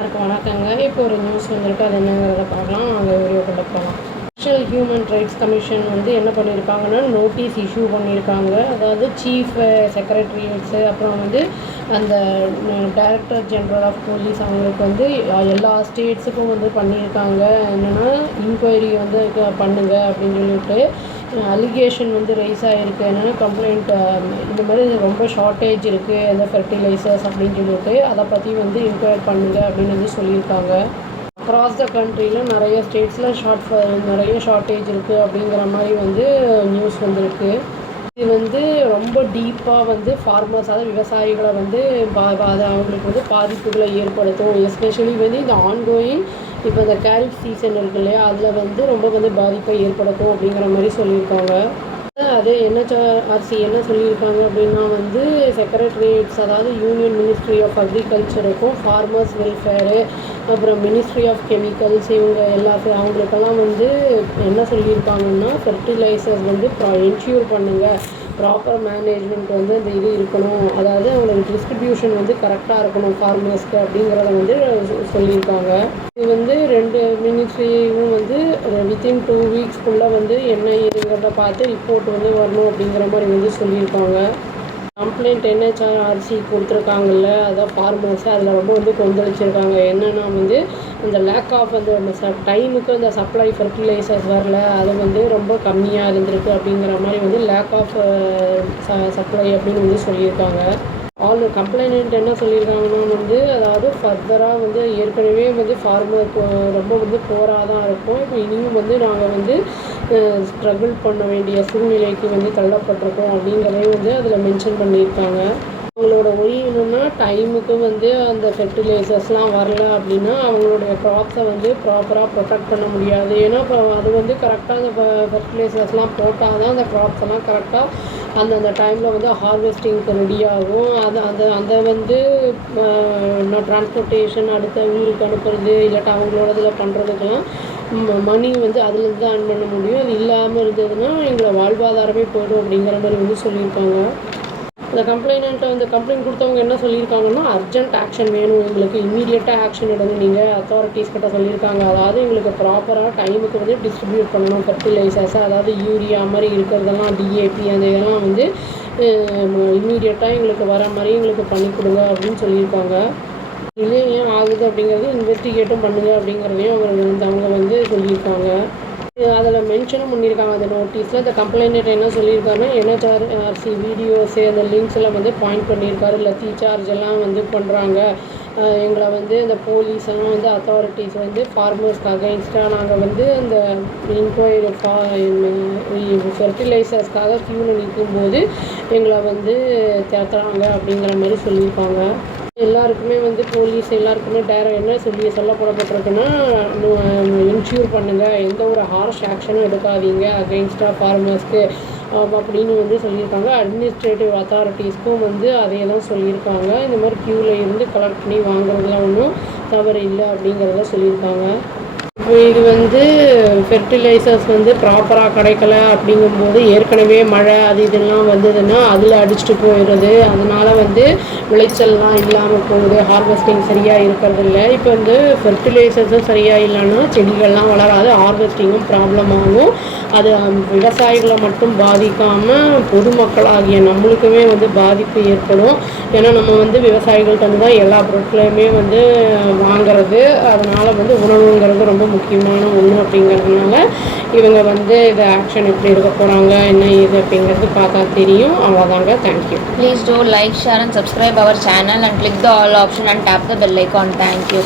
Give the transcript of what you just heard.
வணக்கங்க. இப்போ ஒரு நியூஸ் வந்திருக்கு. அது என்னங்கிறத பார்க்கலாம். அந்த வீடியோக்குள்ள போகலாம். நேஷனல் ஹியூமன் ரைட்ஸ் கமிஷன் என்ன பண்ணியிருக்காங்கன்னா, நோட்டீஸ் இஷ்யூ பண்ணியிருக்காங்க. அதாவது சீஃப் செக்ரட்டரியேட்ஸு, அப்புறம் அந்த டைரக்டர் ஜெனரல் ஆஃப் போலீஸ் அவங்களுக்கு எல்லா ஸ்டேட்ஸுக்கும் பண்ணியிருக்காங்க. என்னென்னா, இன்கொயரி பண்ணுங்க அப்படின்னு சொல்லிட்டு அலிகேஷன் ரைஸ் ஆகிருக்கு. என்னென்னா கம்ப்ளைண்ட் இந்த மாதிரி ரொம்ப ஷார்ட்டேஜ் இருக்குது அந்த ஃபெர்டிலைசர்ஸ் அப்படின்னு சொல்லிட்டு அதை பற்றி இன்கொயர் பண்ணுங்க அப்படின்னு சொல்லியிருக்காங்க. அக்ராஸ் த கண்ட்ரியில் நிறைய ஸ்டேட்ஸில் நிறைய ஷார்ட்டேஜ் இருக்குது அப்படிங்கிற மாதிரி நியூஸ் வந்திருக்கு. இது ரொம்ப டீப்பாக ஃபார்மர்ஸ், அதாவது விவசாயிகளை அது அவங்களுக்கு பாதிப்புகளை ஏற்படுத்தும். எஸ்பெஷலி இந்த ஆன்கோயிங் இப்போ இந்த கேரிஃப் சீசன் இருக்கு இல்லையா, அதில் ரொம்ப பாதிப்பை ஏற்படுத்தும் அப்படிங்கிற மாதிரி சொல்லியிருக்காங்க. அது என்ஹெச்ஆர்சி என்ன சொல்லியிருக்காங்க அப்படின்னா செக்ரட்டரியேட்ஸ், அதாவது யூனியன் மினிஸ்ட்ரி ஆஃப் அக்ரிகல்ச்சருக்கும் ஃபார்மர்ஸ் வெல்ஃபேரு, அப்புறம் மினிஸ்ட்ரி ஆஃப் கெமிக்கல்ஸ், இவங்க அவங்களுக்கெல்லாம் என்ன சொல்லியிருக்காங்கன்னா, ஃபெர்டிலைசர்ஸ் என்ஷூர் பண்ணுங்கள், ப்ராப்பர் மேனேஜ்மெண்ட் அந்த இது இருக்கணும், அதாவது அவங்களுக்கு டிஸ்ட்ரிபியூஷன் கரெக்டாக இருக்கணும் ஃபார்மர்ஸ்க்கு அப்படிங்கிறத சொல்லியிருக்காங்க. இது ரெண்டு மினிஸ்ட்ரியும் வித்தின் 2 வீக்ஸ்க்குள்ளே என்ன ஏதுங்கிறத பார்த்து ரிப்போர்ட் வரணும் அப்படிங்கிற மாதிரி சொல்லியிருக்காங்க. கம்ப்ளைண்ட் என்ஹெச்ஆர்சி கொடுத்துருக்காங்கல்ல, அதான் ஃபார்மர்ஸு அதில் ரொம்ப கொந்தளிச்சிருக்காங்க. என்னென்னா அந்த லேக் ஆஃப் அந்த டைமுக்கு அந்த சப்ளை ஃபெர்டிலைசர்ஸ் வரல, அது ரொம்ப கம்மியாக இருந்திருக்கு அப்படிங்கிற மாதிரி லேக் ஆஃப் சப்ளை அப்படின்னு சொல்லியிருக்காங்க. ஆல் கம்ப்ளைண்ட் என்ன சொல்லியிருக்காங்கன்னா அதாவது ஃபர்தராக ஏற்கனவே ஃபார்மர் ரொம்ப போராக தான் இருக்கும். இப்போ இனியும் நாங்கள் ஸ்ட்ரகிள் பண்ண வேண்டிய சூழ்நிலைக்கு தள்ளப்பட்டிருக்கோம் அப்படிங்கிறதையும் அதில் மென்ஷன் பண்ணியிருக்காங்க. அவங்களோட ஒரே என்னென்னா டைமுக்கு அந்த ஃபெர்டிலைசர்ஸ்லாம் வரல அப்படின்னா அவங்களுடைய க்ராப்ஸை ப்ராப்பராக ப்ரொடெக்ட் பண்ண முடியாது. ஏன்னா இப்போ அது கரெக்டாக அந்த ஃபெர்டிலைசர்ஸ்லாம் போட்டால் தான் அந்த க்ராப்ஸ் எல்லாம் கரெக்டாக அந்தந்த டைமில் ஹார்வெஸ்டிங்க்கு ரெடி ஆகும். அதை ட்ரான்ஸ்போர்ட்டேஷன் அடுத்த ஊருக்கு அனுப்புறது, இல்லாட்டா அவங்களோட இதில் பண்ணுறதுக்கெல்லாம் மணி அதுலேருந்து தான் earn பண்ண முடியும். அது இல்லாமல் இருந்ததுன்னா எங்களை வாழ்வாதாரமே போய்டும் அப்படிங்கிற மாதிரி சொல்லியிருக்காங்க. இந்த கம்ப்ளைண்ட் கொடுத்தவங்க என்ன சொல்லியிருக்காங்கன்னா, அர்ஜென்ட் ஆக்ஷன் வேணும், எங்களுக்கு இம்மீடியட்டாக ஆக்ஷன் எடுங்க நீங்கள் அத்தாரிட்டிஸ் கிட்ட சொல்லியிருக்காங்க. அதாவது எங்களுக்கு ப்ராப்பராக டைமுக்கு டிஸ்ட்ரிபியூட் பண்ணணும் ஃபெர்டிலைசர்ஸை, அதாவது யூரியா மாதிரி இருக்கிறதெல்லாம், டிஏபி அந்த இதெல்லாம் இம்மீடியட்டாக எங்களுக்கு வர மாதிரி எங்களுக்கு பண்ணி கொடுங்க அப்படின்னு சொல்லியிருக்காங்க. டிலே ஏன் ஆகுது அப்படிங்கிறது இன்வெஸ்டிகேட்டும் பண்ணுங்க அப்படிங்கிறதையும் அவங்க சொல்லியிருக்காங்க. அதில் மென்ஷனும் பண்ணியிருக்காங்க அந்த நோட்டீஸில். இந்த கம்ப்ளைண்ட் என்ன சொல்லியிருக்காருன்னா, என்ஹெச்ஆர்சி வீடியோஸு அந்த லிங்க்ஸில் பாயிண்ட் பண்ணியிருக்காரு. லத்தி சார்ஜ் எல்லாம் பண்ணுறாங்க, எங்களை இந்த போலீஸ் எல்லாம் அத்தாரிட்டிஸ் ஃபார்மர்ஸ்க்கு அகைன்ஸ்டாக நாங்கள் அந்த இன்கொயரி ஃபெர்டிலைசர்ஸ்க்காக க்யூவில் நிற்கும்போது எங்களை திறத்துறாங்க அப்படிங்கிற மாதிரி சொல்லியிருக்காங்க. எல்லாருக்குமே போலீஸ் எல்லாருக்குமே என்ன சொல்லப்படப்பட்டிருக்குன்னா, இன்ஷூர் பண்ணுங்கள், எந்த ஒரு ஹார்ஷ் ஆக்ஷனும் எடுக்காதீங்க அகெயின்ஸ்டாக ஃபார்மர்ஸ்க்கு அப்படின்னு சொல்லியிருக்காங்க. அட்மினிஸ்ட்ரேட்டிவ் அத்தாரிட்டிஸ்க்கும் அதே தான் சொல்லியிருக்காங்க. இந்த மாதிரி க்யூவில் இருந்து கலெக்ட் பண்ணி வாங்குறதுலாம் ஒன்றும் தவறு இல்லை அப்படிங்கிறத சொல்லியிருக்காங்க. இப்போ இது ஃபெர்டிலைசர்ஸ் ப்ராப்பராக கிடைக்கல அப்படிங்கும்போது ஏற்கனவே மழை அது இதெல்லாம் வந்ததுன்னா அதில் அடிச்சுட்டு போயிடுறது, அதனால் விளைச்சல்லாம் இல்லாமல் போகுது, ஹார்வெஸ்டிங் சரியாக இருக்கிறது இல்லை. இப்போ ஃபெர்டிலைசர்ஸும் சரியாக இல்லைன்னா செடிகள்லாம் வளராது, ஹார்வெஸ்டிங்கும் ப்ராப்ளம் ஆகும். அது விவசாயிகளை மட்டும் பாதிக்காமல் பொதுமக்களாகிய நம்மளுக்குமே பாதிப்பு ஏற்படும். ஏன்னா நம்ம விவசாயிகள்கிட்ட தான் எல்லா பொருட்களையுமே வாங்கிறது, அதனால் உணவுங்கிறது ரொம்ப முக்கியமான ஒன்று அப்படிங்கிறதுனால இவங்க இதை ஆக்ஷன் எப்படி இருக்க போகிறாங்க என்ன ஏது அப்படிங்கிறது பார்த்தா தெரியும். அவ்வளோதாங்க. Thank you. Please do like, share and subscribe our channel and click the all option and tap the bell icon. Thank you.